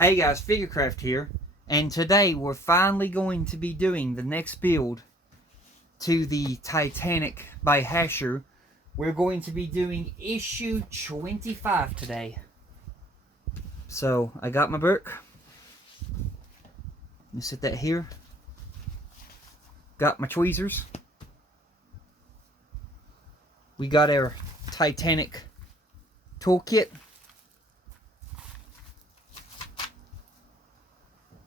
Hey guys, Figurecraft here, and today we're finally going to be doing the next build to the Titanic by Hasher. We're going to be doing issue 25 today. So, I got my book. Let me set that here. Got my tweezers. We got our Titanic toolkit.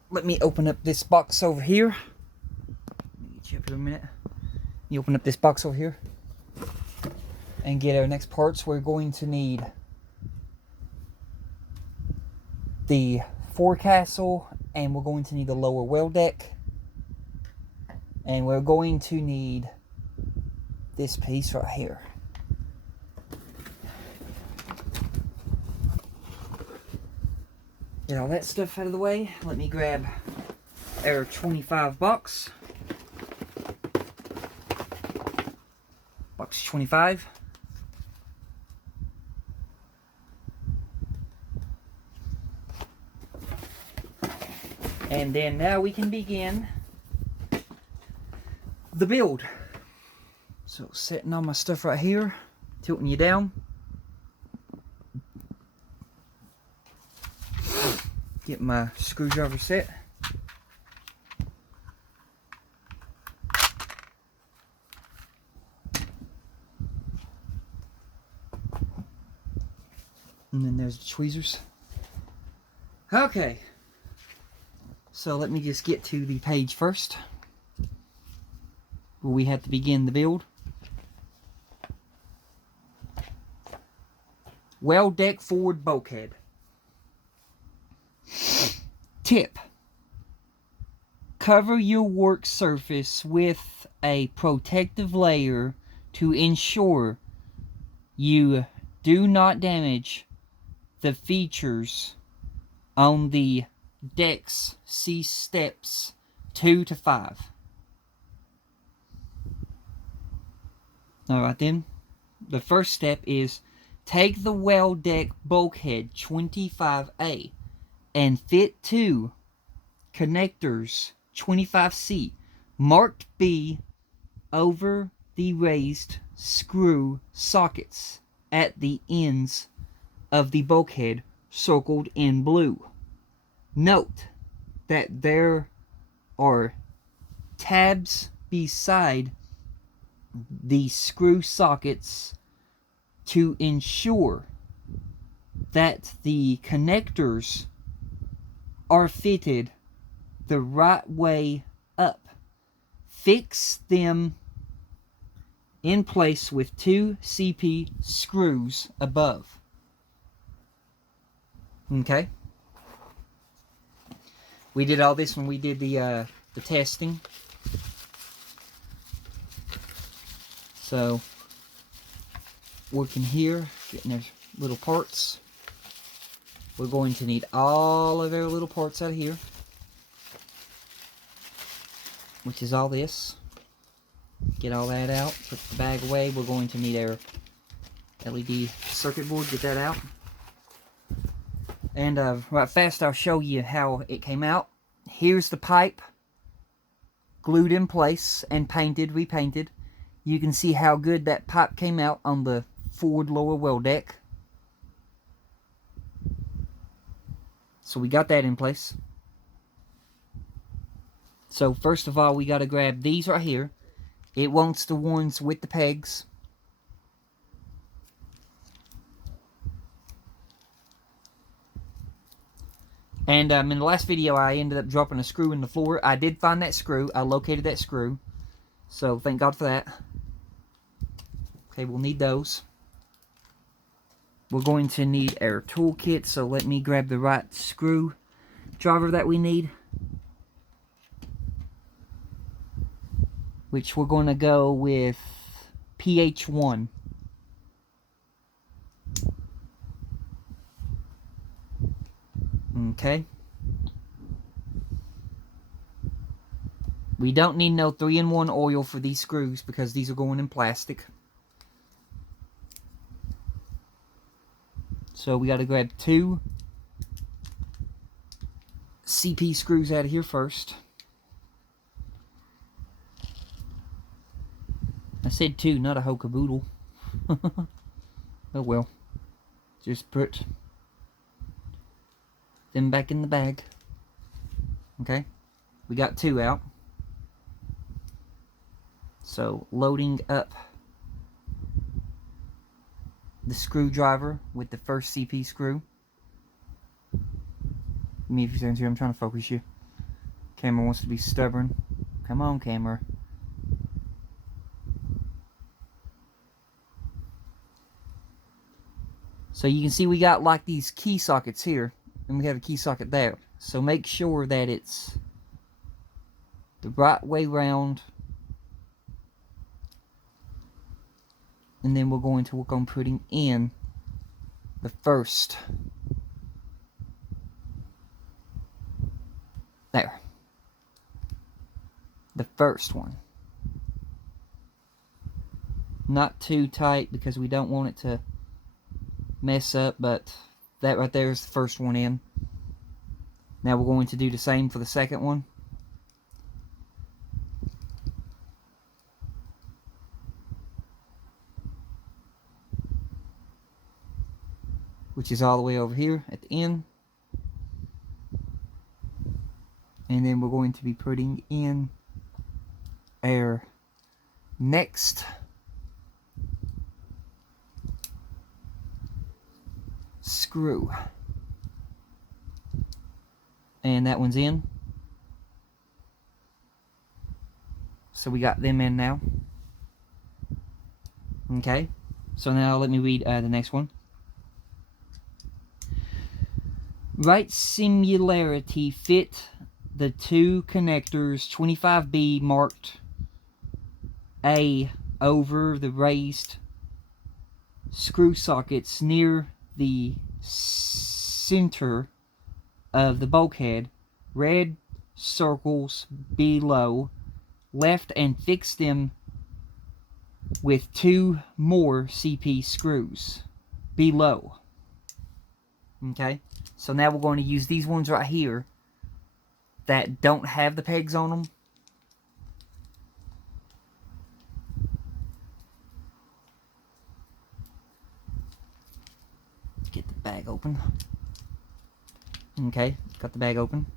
Let me open up this box over here. Let me get you up here a minute. You open up this box over here and get our next parts. We're going to need the forecastle, and we're going to need the lower well deck, and we're going to need this piece right here. Get all that stuff out of the way. Let me grab our 25 box. Box 25. And then now we can begin the build. So setting all my stuff right here, tilting you down. Get my screwdriver set. And then there's the tweezers. Okay. So let me just get to the page first, where we have to begin the build. Well deck forward bulkhead. Tip: cover your work surface with a protective layer to ensure you do not damage the features on the decks. See steps 2 to 5. Alright then, the first step is take the well deck bulkhead 25A and fit 2 connectors 25C marked B over the raised screw sockets at the ends of the bulkhead circled in blue. Note that there are tabs beside the screw sockets to ensure that the connectors are fitted the right way up. Fix them in place with 2 CP screws above. Okay. We did all this when we did the testing. So, working here, getting our little parts. We're going to need all of our little parts out of here, which is all this. Get all that out, put the bag away. We're going to need our LED circuit board, get that out. And right fast, I'll show you how it came out. Here's the pipe, glued in place and painted, repainted. You can see how good that pipe came out on the forward lower well deck. So we got that in place. So first of all, we got to grab these right here. It wants the ones with the pegs. And in the last video, I ended up dropping a screw in the floor. I did find that screw. I located that screw. So thank God for that. Okay, we'll need those. We're going to need our toolkit. So let me grab the right screwdriver that we need, which we're going to go with PH1. Okay. We don't need no 3-in-1 oil for these screws because these are going in plastic. So we got to grab 2 CP screws out of here first. I said 2, not a whole caboodle. Oh well. Just put them back in the bag. Okay, we got 2 out. So loading up the screwdriver with the first CP screw. Me, if you stand here, I'm trying to focus you. Camera wants to be stubborn. Come on, camera. So you can see we got like these key sockets here, and we have a key socket there. So make sure that it's the right way round. And then we're going to work on putting in the first. There. The first one. Not too tight because we don't want it to mess up, but that right there is the first one in. Now we're going to do the same for the second one. Which is all the way over here at the end. And then we're going to be putting in our next screw. And that one's in. So we got them in now. Okay. So now let me read the next one. Right similarity fit the 2 connectors 25B marked A over the raised screw sockets near the center of the bulkhead, red circles below, left, and fix them with 2 more CP screws below. Okay, so now we're going to use these ones right here that don't have the pegs on them. Get the bag open. Okay, got the bag open.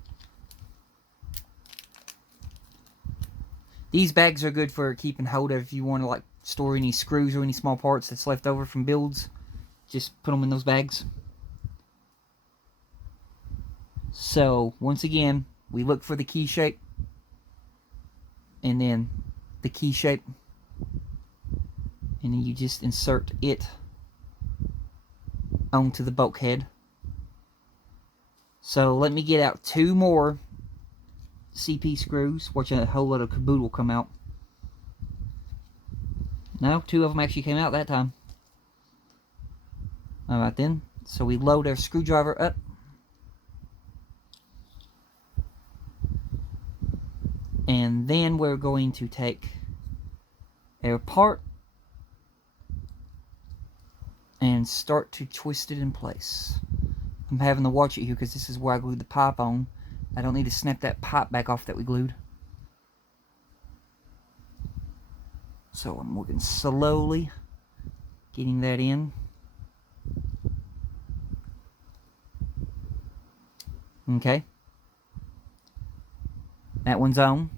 These bags are good for keeping hold of if you want to like store any screws or any small parts that's left over from builds. Just put them in those bags. So, once again, we look for the key shape, and then the key shape, and then you just insert it onto the bulkhead. So let me get out 2 more CP screws. Watch a whole lot of caboodle come out. No, 2 of them actually came out that time. Alright then, so we load our screwdriver up. And then we're going to take our part and start to twist it in place. I'm having to watch it here because this is where I glued the pipe on. I don't need to snap that pipe back off that we glued. So I'm working slowly, getting that in. Okay. That one's on.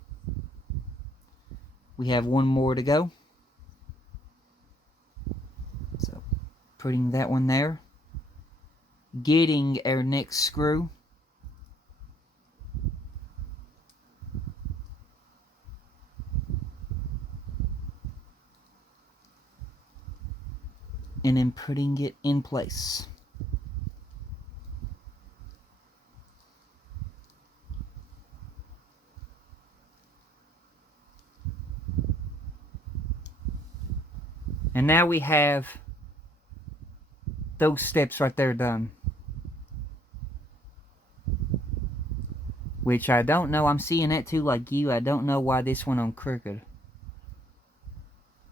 We have 1 more to go. So, putting that one there. Getting our next screw. And then putting it in place. And now we have those steps right there done. Which I don't know. I'm seeing that too like you. I don't know why this went on crooked.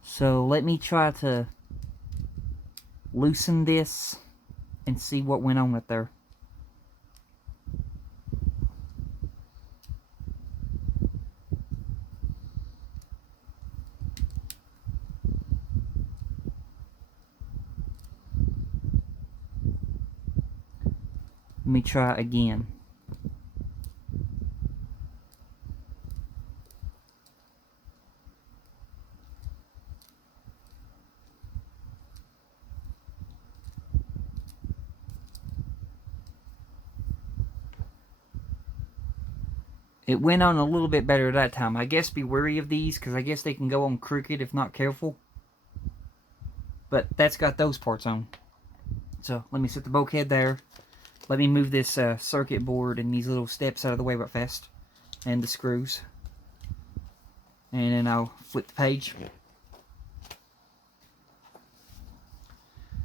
So let me try to loosen this and see what went on with there. Let me try again. It went on a little bit better that time. I guess be wary of these, because I guess they can go on crooked if not careful. But that's got those parts on. So let me set the bulkhead there. Let me move this circuit board and these little steps out of the way real fast. And the screws. And then I'll flip the page.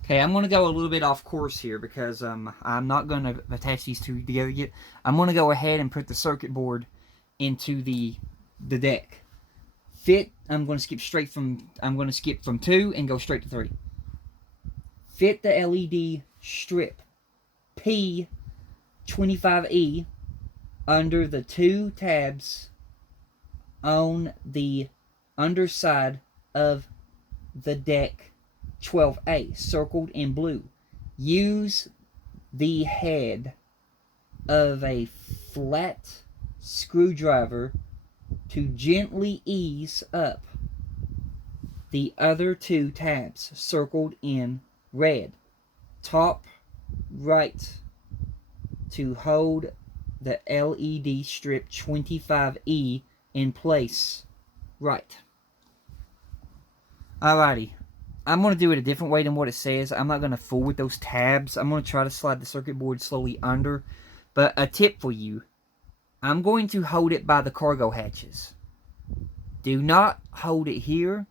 Okay, I'm going to go a little bit off course here because I'm not going to attach these two together yet. I'm going to go ahead and put the circuit board into the deck. Fit, I'm going to skip from 2 and go straight to 3. Fit the LED strip P25E under the 2 tabs on the underside of the deck 12A, circled in blue. Use the head of a flat screwdriver to gently ease up the other 2 tabs, circled in red. Top right to hold the LED strip 25E in place. Right. Alrighty. I'm going to do it a different way than what it says. I'm not going to fool with those tabs. I'm going to try to slide the circuit board slowly under. But a tip for you. I'm going to hold it by the cargo hatches. Do not hold it here,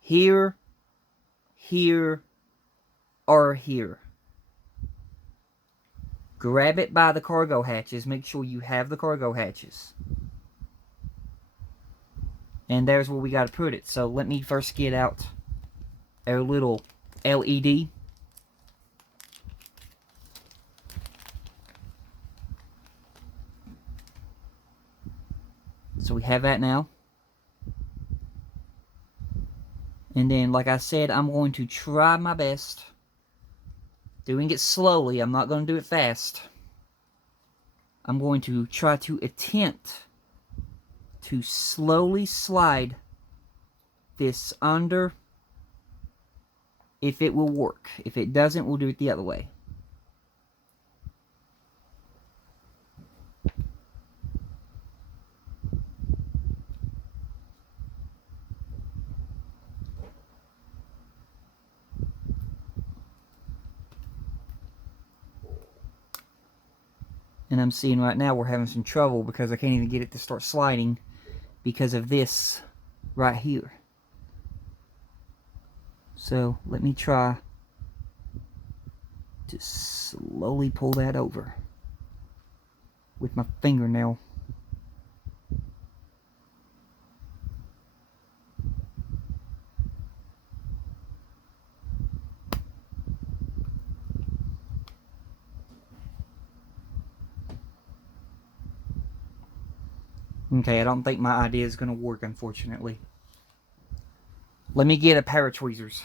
here, here, or here. Grab it by the cargo hatches. Make sure you have the cargo hatches. And there's where we got to put it. So let me first get out our little LED. So we have that now. And then, like I said, I'm going to try my best. Doing it slowly. I'm not going to do it fast. I'm going to try to attempt to slowly slide this under. If it will work. If it doesn't, we'll do it the other way. And I'm seeing right now we're having some trouble because I can't even get it to start sliding because of this right here. So let me try to slowly pull that over with my fingernail. Okay, I don't think my idea is going to work, unfortunately. Let me get a pair of tweezers.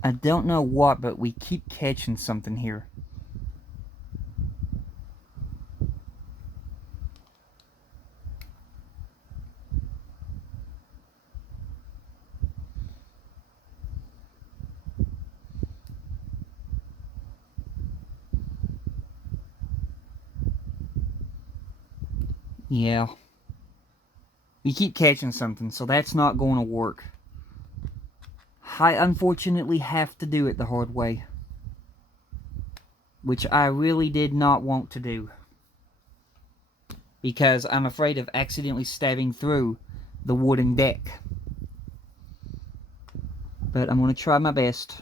I don't know what, but we keep catching something here. Yeah. You keep catching something, so that's not going to work. I unfortunately have to do it the hard way. Which I really did not want to do. Because I'm afraid of accidentally stabbing through the wooden deck. But I'm going to try my best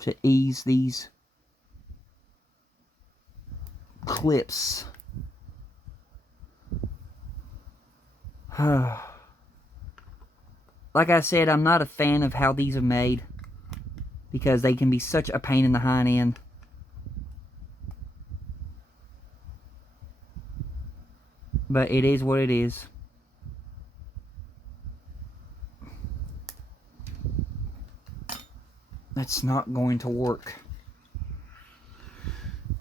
to ease these clips. Like I said, I'm not a fan of how these are made, because they can be such a pain in the hind end. But it is what it is. That's not going to work.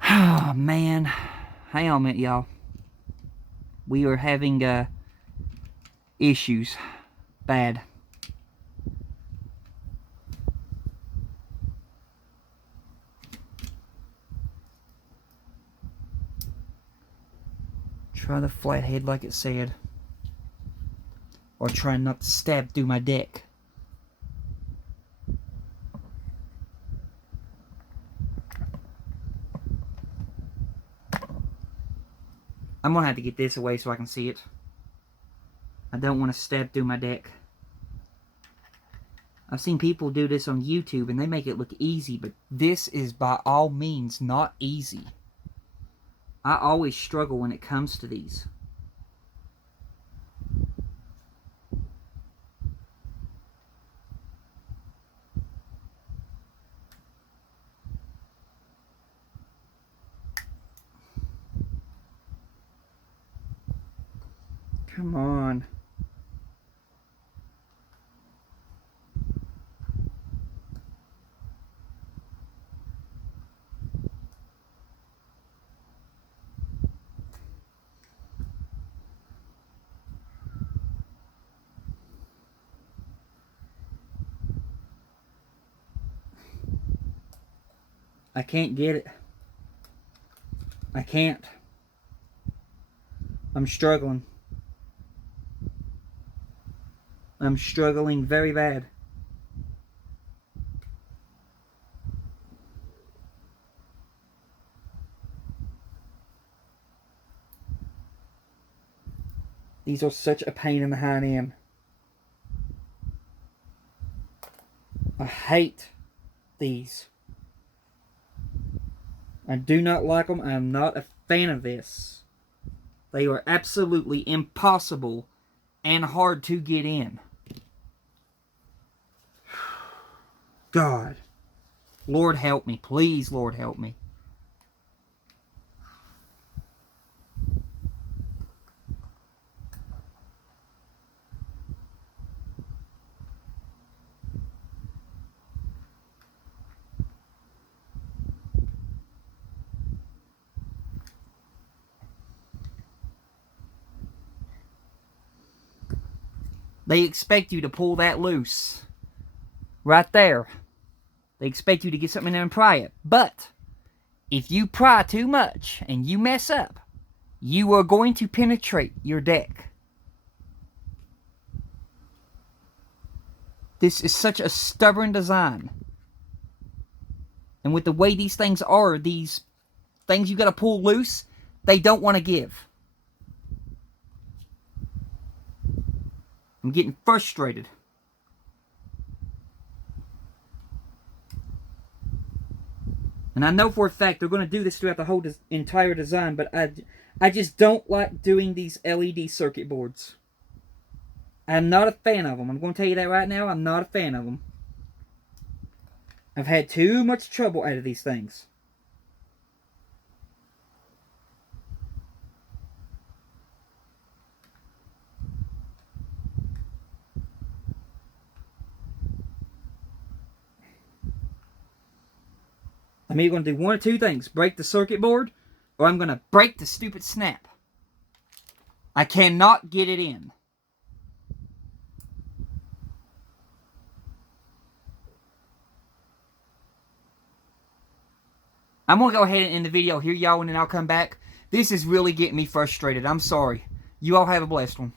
Oh, man. Hang on a minute, y'all. We are having issues. Bad. Try the flathead like it said. Or try not to stab through my deck. I'm going to have to get this away so I can see it. I don't want to stab through my deck. I've seen people do this on YouTube and they make it look easy, but this is by all means not easy. I always struggle when it comes to these. Come on. I can't get it. I can't. I'm struggling. I'm struggling very bad. These are such a pain in the hind end. I hate these. I do not like them. I am not a fan of this. They are absolutely impossible and hard to get in. God. Lord help me. Please, Lord help me. They expect you to pull that loose. Right there. They expect you to get something in there and pry it. But if you pry too much and you mess up, you are going to penetrate your deck. This is such a stubborn design. And with the way these things are, these things you got to pull loose, they don't want to give. I'm getting frustrated. And I know for a fact they're going to do this throughout the whole entire design, but I just don't like doing these LED circuit boards. I'm not a fan of them. I'm going to tell you that right now. I'm not a fan of them. I've had too much trouble out of these things. I'm either going to do one or two things. Break the circuit board, or I'm going to break the stupid snap. I cannot get it in. I'm going to go ahead and end the video here, y'all, and then I'll come back. This is really getting me frustrated. I'm sorry. You all have a blessed one.